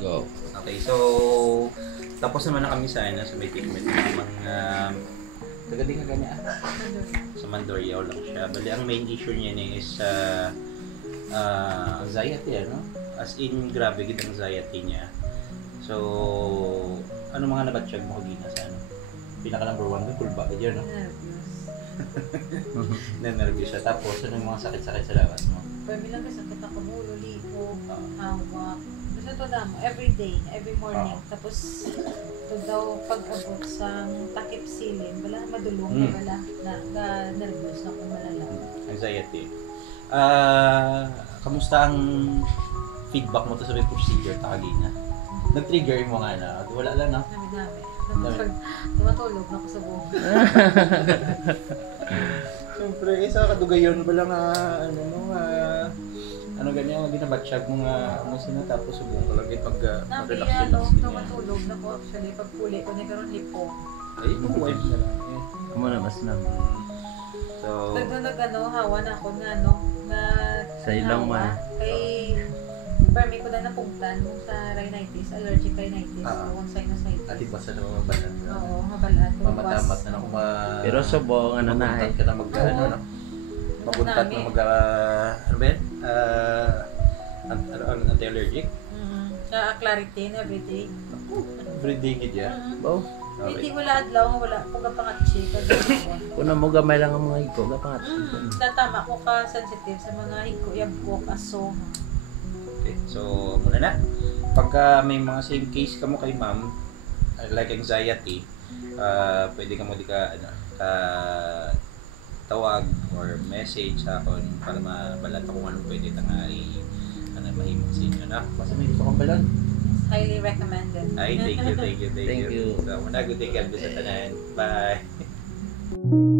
Go. Okay, so tapos naman na kami sa may treatment ng taga-di ka ganyan. Sa Mandorriao lang siya. Bali, ang main issue niya is anxiety, ano? As in, grabe gid ang anxiety niya. So, ano mga nabatsyag mo kagina sa ano? Pinaka number 1 ko, kulba gid yun, no? Na-nervous siya. Tapos, ano yung mga sakit-sakit sa lawas mo? Pwede lang kasi sakit ako mo, lipo, hawak. Basta ito na mo, every day, every morning. Tapos, ito daw pag-abot sa takip silim, wala madulong, wala na nervous na kung malala. Anxiety. Kamusta ang feedback mo to sa may procedure takagina? Nag-trigger mo nga na, wala lang na. Dami. Tumatulog na ako sa buhok. Siyempre, isa kadugayon ba lang ano ganyan, ginabatsyag mo nga mo sina tapos subong ko lang mag-relax Nabi, din. tumatulog na ko actually pag puli ko, nagkaroon lipo. Ay, wife na lang. Amo na mas na. So, Hawa na ako na Sa ilang man. Kay permi ko na napugtan sa rhinitis, allergic rhinitis, o sinusitis. ati ba sa mga balat? Oo, mabalaan. Mamatamat na ako Pero subong ano na eh. ka na ano no? Maguntat na ano ba yan? Anti-allergic? Claritin everyday. Everyday gid ya. Bo. Hindi wala adlaw, wala ko gapangatsi Kuna mo gamay lang ang mga hiko, gapangat. Tatama ko ka sensitive sa mga hiko, yabok, aso. Okay, so muna na. Pagka may mga same case ka mo kay ma'am, like anxiety, pwede ka mo di ka tawag or message sa akin para mabalat kung ano pwede mahimok sa inyo na. Basta may gusto kong balan. Highly recommended. Ay, thank you. Thank you. So, muna good day, God bless sa tanan. Bye.